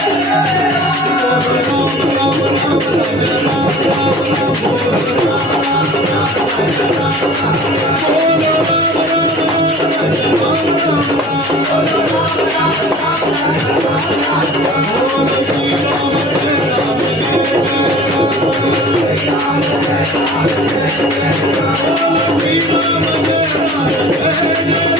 ಓಂ ಶ್ರೀ ರಾಮ ನಾಮ